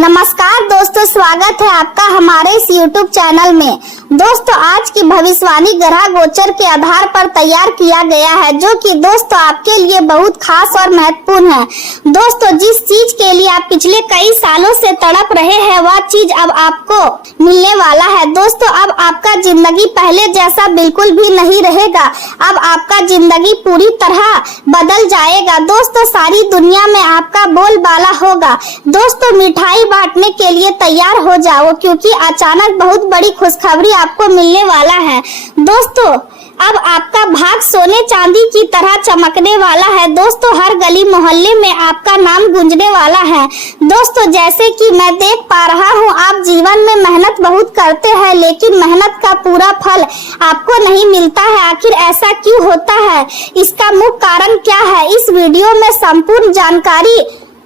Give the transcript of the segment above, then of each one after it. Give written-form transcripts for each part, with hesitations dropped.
नमस्कार दोस्तों, स्वागत है आपका हमारे इस YouTube चैनल में। दोस्तों, आज की भविष्यवाणी ग्रह गोचर के आधार पर तैयार किया गया है, जो कि दोस्तों आपके लिए बहुत खास और महत्वपूर्ण है। दोस्तों, जिस चीज के लिए आप पिछले कई सालों से तड़प रहे हैं, वह चीज अब आपको मिलने वाला है। दोस्तों, अब आपका जिंदगी पहले जैसा बिल्कुल भी नहीं रहेगा। अब आपका जिंदगी पूरी तरह बदल जाएगा। दोस्तों, सारी दुनिया में आपका बोलबाला होगा। दोस्तों, मिठाई बांटने के लिए तैयार हो जाओ, क्योंकि अचानक बहुत बड़ी खुशखबरी आपको मिलने वाला है। दोस्तों, अब आपका भाग सोने चांदी की तरह चमकने वाला है। दोस्तों, हर गली मोहल्ले में आपका नाम गूंजने वाला है। दोस्तों, जैसे कि मैं देख पा रहा हूँ, आप जीवन में मेहनत बहुत करते हैं, लेकिन मेहनत का पूरा फल आपको नहीं मिलता है। आखिर ऐसा क्यों होता है? इसका मुख्य कारण क्या है? इस वीडियो में संपूर्ण जानकारी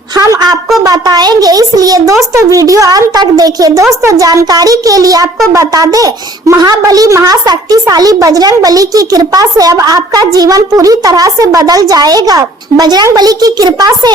हम आपको बताएंगे, इसलिए दोस्तों वीडियो अंत तक देखें। दोस्तों, जानकारी के लिए आपको बता दें, महाबली महाशक्तिशाली बजरंग बली की कृपा से अब आपका जीवन पूरी तरह से बदल जाएगा। बजरंग बली की कृपा से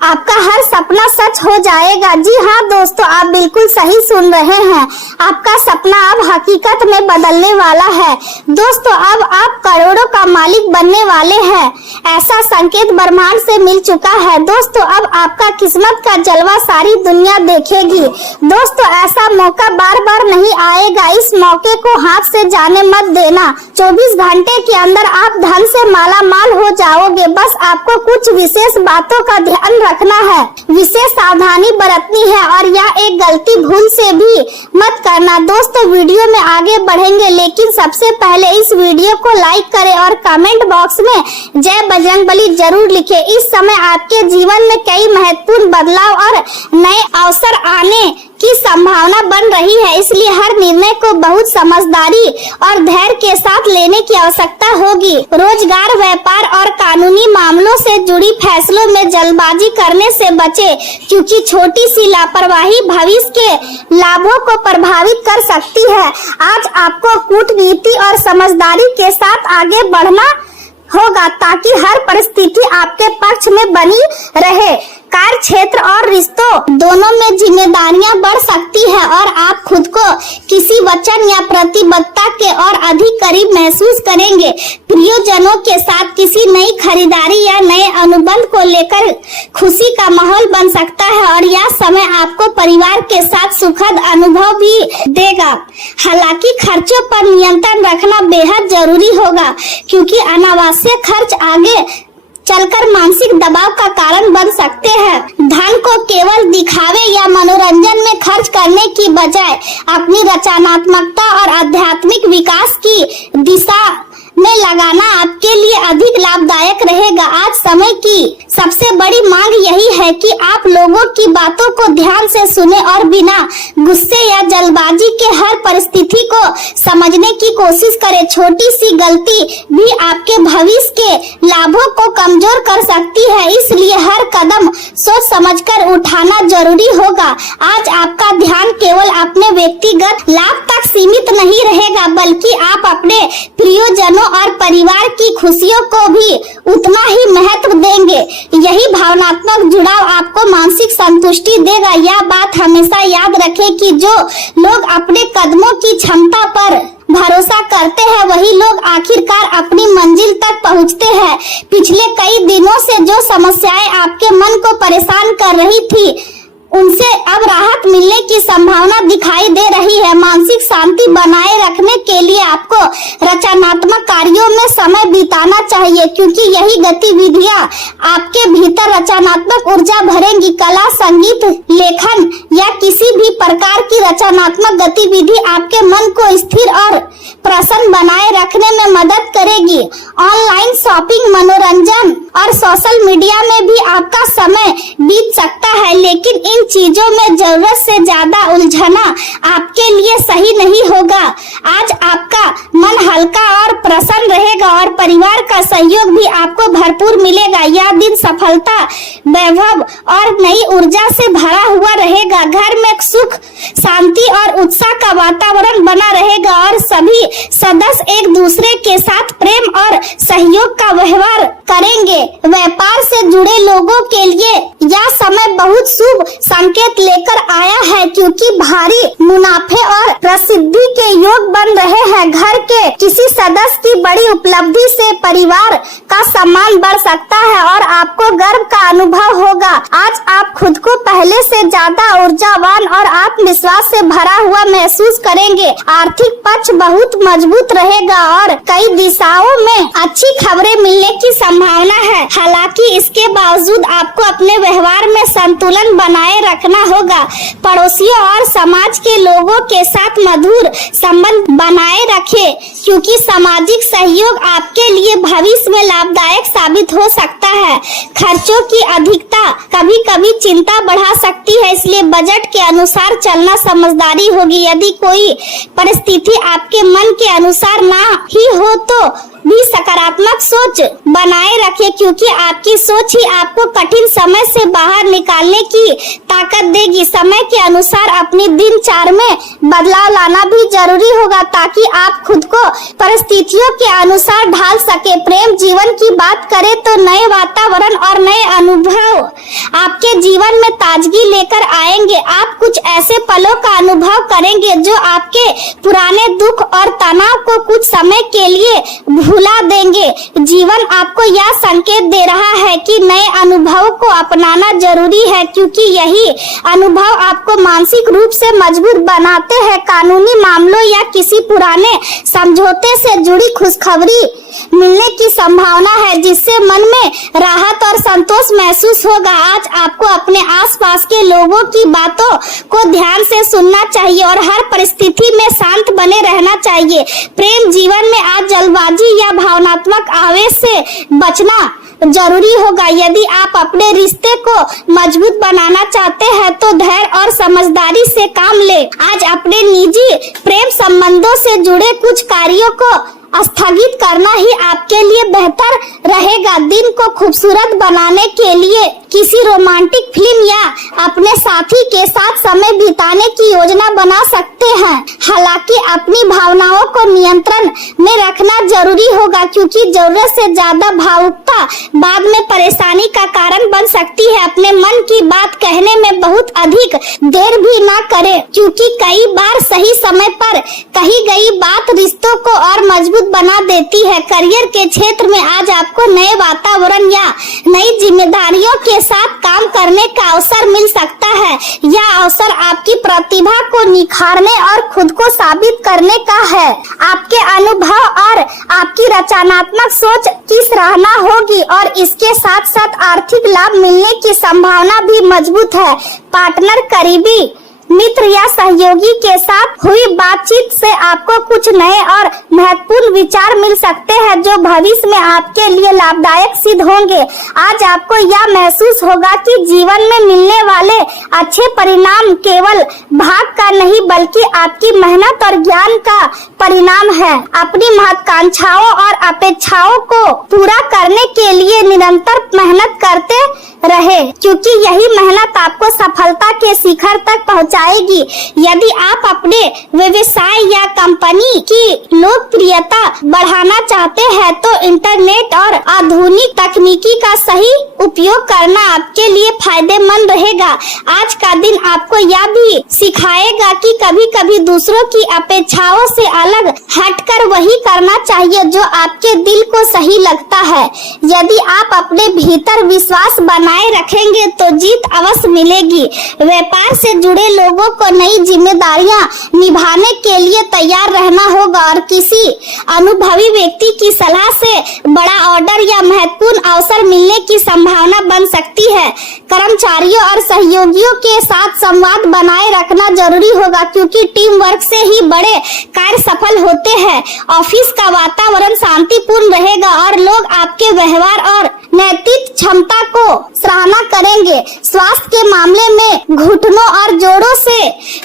आपका हर सपना सच हो जाएगा। जी हाँ दोस्तों, आप बिल्कुल सही सुन रहे हैं। आपका सपना अब हकीकत में बदलने वाला है। दोस्तों, अब आप करोड़ों का मालिक बनने वाले हैं, ऐसा संकेत ब्रह्मांड से मिल चुका है। दोस्तों, अब आपका किस्मत का जलवा सारी दुनिया देखेगी। दोस्तों, ऐसा मौका बार बार नहीं आएगा। इस मौके को हाथ से जाने मत देना। 24 घंटे के अंदर आप धन से माला माल हो जाओगे। बस आपको कुछ विशेष बातों का ध्यान रखना है, विशेष सावधानी बरतनी है, और यह एक गलती भूल से भी मत करना। दोस्तों, वीडियो में आगे बढ़ेंगे, लेकिन सबसे पहले इस वीडियो को लाइक करें और कमेंट बॉक्स में जय बजरंगबली जरूर लिखें। इस समय आपके जीवन में कई महत्वपूर्ण बदलाव और नए अवसर आने की संभावना बन रही है, इसलिए हर निर्णय को बहुत समझदारी और धैर्य के साथ लेने की आवश्यकता होगी। रोजगार, व्यापार और कानूनी मामलों से जुड़ी फैसलों में जल्दबाजी करने से बचें, क्योंकि छोटी सी लापरवाही भविष्य के लाभों को प्रभावित कर सकती है। आज आपको कूटनीति और समझदारी के साथ आगे बढ़ना होगा, ताकि हर परिस्थिति आपके पक्ष में बनी रहे। कार्य क्षेत्र और रिश्तों दोनों में जिम्मेदारियां बढ़ सकती है, और आप खुद को किसी वचन या प्रतिबद्धता के और अधिक करीब महसूस करेंगे। प्रियजनों के साथ किसी नई खरीदारी या नए अनुबंध को लेकर खुशी का माहौल बन सकता है, और यह समय आपको परिवार के साथ सुखद अनुभव भी देगा। हालांकि खर्चों पर नियंत्रण रखना बेहद जरूरी होगा, क्योंकि अनावश्यक खर्च आगे चलकर मानसिक दबाव का कारण बन सकते हैं। धन को केवल दिखावे या मनोरंजन में खर्च करने की बजाय अपनी रचनात्मकता और आध्यात्मिक विकास की दिशा में लगाना आपके लिए अधिक लाभदायक रहेगा। आज समय की सबसे बड़ी मांग यही है कि आप लोगों की बातों को ध्यान से सुने और बिना गुस्से या जल्दबाजी के हर परिस्थिति को समझने की कोशिश करें। छोटी सी गलती भी आपके भविष्य के लाभों को कमजोर कर सकती है, इसलिए हर कदम सोच समझकर उठाना जरूरी होगा। आज आपका ध्यान केवल अपने व्यक्तिगत लाभ तक सीमित नहीं रहेगा, बल्कि आप अपने प्रियजनों और परिवार की खुशियों को भी उतना ही महत्व देंगे। यही भावनात्मक जुड़ाव आपको मानसिक संतुष्टि देगा। यह बात हमेशा याद रखें कि जो लोग अपने कदमों की क्षमता पर भरोसा करते हैं, वही लोग आखिरकार अपनी मंजिल तक पहुंचते हैं। पिछले कई दिनों से जो समस्याएं आपके मन को परेशान कर रही थी, उनसे अब राहत मिलने की संभावना दिखाई दे रही है। मानसिक शांति बनाए रखने के लिए आपको रचनात्मक कार्यों में समय बिताना चाहिए, क्योंकि यही गतिविधियां आपके भीतर रचनात्मक ऊर्जा भरेंगी। कला, संगीत, लेखन या किसी भी प्रकार की रचनात्मक गतिविधि आपके मन को स्थिर और प्रसन्न बनाए रखने में मदद करेगी। ऑनलाइन शॉपिंग, मनोरंजन और सोशल मीडिया में भी आपका समय बीत सकता है, लेकिन इन चीजों में जरूरत से ज्यादा उलझना आपके लिए सही नहीं होगा। आज आपका मन हल्का और प्रसन्न रहेगा, और परिवार का सहयोग भी आपको भरपूर मिलेगा। यह दिन सफलता, वैभव और नई ऊर्जा से भरा हुआ रहेगा। घर में सुख शांति और उत्साह का वातावरण बना रहेगा और सभी सदस्य एक दूसरे के साथ प्रेम और सहयोग का व्यवहार करेंगे। व्यापार से जुड़े लोगों के लिए यह समय बहुत शुभ संकेत लेकर आया है, क्योंकि भारी मुनाफे और प्रसिद्धि के योग बन रहे हैं। घर के किसी सदस्य की बड़ी उपलब्धि से परिवार का सम्मान बढ़ सकता है और आपको गर्व का अनुभव होगा। आज आप खुद को पहले से ज्यादा ऊर्जावान और आत्मविश्वास से भरा हुआ महसूस करेंगे। आर्थिक पक्ष बहुत मजबूत रहेगा और कई दिशाओं में अच्छी खबरें मिलने की संभावना है। हालांकि इसके बावजूद आपको अपने व्यवहार में संतुलन बनाए रखना होगा। पड़ोसियों और समाज के लोगों के साथ मधुर संबंध बनाए रखें, क्योंकि सामाजिक सहयोग आपके लिए भविष्य में लाभदायक साबित हो सकता है। खर्चों की अधिकता कभी कभी चिंता बढ़ा सकती है, इसलिए बजट के अनुसार चलना समझदारी होगी। यदि कोई परिस्थिति आपके मन के अनुसार ना ही हो तो भी सकारात्मक सोच बनाए रखें, क्योंकि आपकी सोच ही आपको कठिन समय से बाहर निकालने की ताकत देगी। समय के अनुसार अपनी दिनचर्या में बदलाव लाना भी जरूरी होगा, ताकि आप खुद को परिस्थितियों के अनुसार ढाल सके। प्रेम जीवन की बात करें तो नए वातावरण और नए अनुभव आपके जीवन में ताजगी लेकर आएंगे। आप कुछ ऐसे पलों का अनुभव करेंगे जो आपके पुराने दुख और तनाव को कुछ समय के लिए भुला देंगे। जीवन आपको यह संकेत दे रहा है कि नए अनुभवों को अपनाना जरूरी है, क्योंकि यही अनुभव आपको मानसिक रूप से मजबूत बनाते हैं। कानूनी मामलों या किसी पुराने समझौते से जुड़ी खुशखबरी मिलने की संभावना है, जिससे मन में राहत और संतोष महसूस होगा। आज आपको अपने आसपास के लोगों की बातों को ध्यान से सुनना चाहिए और हर परिस्थिति में शांत बने रहना चाहिए। प्रेम जीवन में आज जल्दबाजी या भावनात्मक आवेश से बचना जरूरी होगा। यदि आप अपने रिश्ते को मजबूत बनाना चाहते हैं तो धैर्य और समझदारी से काम ले। आज अपने निजी प्रेम संबंधों से जुड़े कुछ कार्यों को स्थगित करना ही आपके लिए बेहतर रहेगा। दिन को खूबसूरत बनाने के लिए किसी रोमांटिक फिल्म या अपने साथी के साथ समय बिताने की योजना बना सकते हैं। हालांकि अपनी भावनाओं को नियंत्रण में रखना जरूरी होगा, क्योंकि जरूरत से ज्यादा भावुकता बाद में परेशानी का कारण बन सकती है। अपने मन की बात कहने में बहुत अधिक देर भी ना करें, क्योंकि कई बार सही समय पर कही गई बात रिश्तों को और मजबूत बना देती है। करियर के क्षेत्र में आज आपको नए वातावरण या नई जिम्मेदारियों के साथ काम करने का अवसर मिल सकता है। यह अवसर आपकी प्रतिभा को निखारने और खुद को साबित करने का है। आपके अनुभव और आपकी रचनात्मक सोच की सराहना होगी और इसके साथ साथ आर्थिक लाभ मिलने की संभावना भी मजबूत है। पार्टनर, करीबी मित्र या सहयोगी के साथ हुई बातचीत से आपको कुछ नए और महत्वपूर्ण विचार मिल सकते हैं, जो भविष्य में आपके लिए लाभदायक सिद्ध होंगे। आज आपको यह महसूस होगा कि जीवन में मिलने वाले अच्छे परिणाम केवल भाग्य का नहीं बल्कि आपकी मेहनत और ज्ञान का परिणाम है। अपनी महत्वाकांक्षाओं और अपेक्षाओं को पूरा करने के लिए निरंतर मेहनत करते रहे, क्योंकि यही मेहनत आपको सफलता के शिखर तक पहुंचाएगी। यदि आप अपने व्यवसाय या कंपनी की लोकप्रियता बढ़ाना चाहते हैं तो इंटरनेट और आधुनिक तकनीकी का सही उपयोग करना आपके लिए फायदेमंद रहेगा। आज का दिन आपको यह भी सिखाएगा कि कभी कभी दूसरों की अपेक्षाओं से अलग हटकर वही करना चाहिए जो आपके दिल को सही लगता है। यदि आप अपने भीतर विश्वास बनाए रखेंगे तो जीत अवश्य मिलेगी। व्यापार से जुड़े लोगों को नई जिम्मेदारियां निभाने के लिए तैयार रहना होगा और किसी अनुभवी व्यक्ति की सलाह से बड़ा ऑर्डर या महत्वपूर्ण अवसर मिलने की संभावना बन सकती है। कर्मचारियों और सहयोगियों के साथ संवाद बनाए रखना जरूरी होगा, क्योंकि टीम वर्क से ही बड़े कार्य सफल होते हैं। ऑफिस का वातावरण शांतिपूर्ण रहेगा और लोग आपके व्यवहार और नैतिक क्षमता को सराहना करेंगे। स्वास्थ्य के मामले में घुटनों और जोड़ों से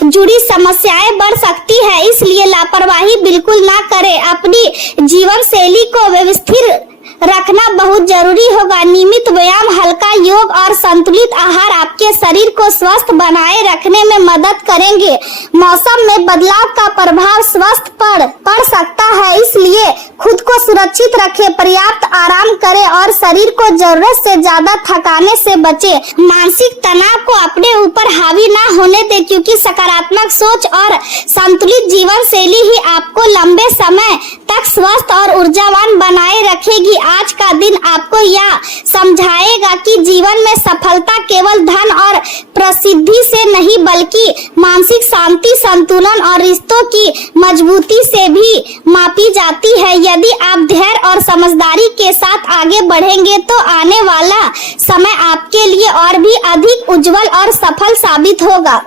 जुड़ी समस्याएं बढ़ सकती है, इसलिए लापरवाही बिल्कुल ना करें। अपनी जीवन शैली को व्यवस्थित रखना बहुत जरूरी होगा। नियमित व्यायाम, हल्का योग और संतुलित आहार आपके शरीर को स्वस्थ बनाए रखने में मदद करेंगे। मौसम में बदलाव का प्रभाव स्वास्थ्य पर पड़ सकता है, इसलिए खुद को सुरक्षित रखें, पर्याप्त आराम करें और शरीर को जरूरत से ज्यादा थकाने से बचें। मानसिक तनाव को अपने ऊपर हावी ना होने दें, क्योंकि सकारात्मक सोच और संतुलित जीवन शैली ही आपको लंबे समय तक स्वस्थ और ऊर्जावान बनाए रखेगी। आज का दिन आपको यह समझाएगा कि जीवन में सफलता केवल धन और प्रसिद्धि से नहीं, बल्कि मानसिक शांति, संतुलन और रिश्तों की मजबूती से भी मापी जाती है। यदि आप धैर्य और समझदारी के साथ आगे बढ़ेंगे तो आने वाला समय आपके लिए और भी अधिक उज्जवल और सफल साबित होगा।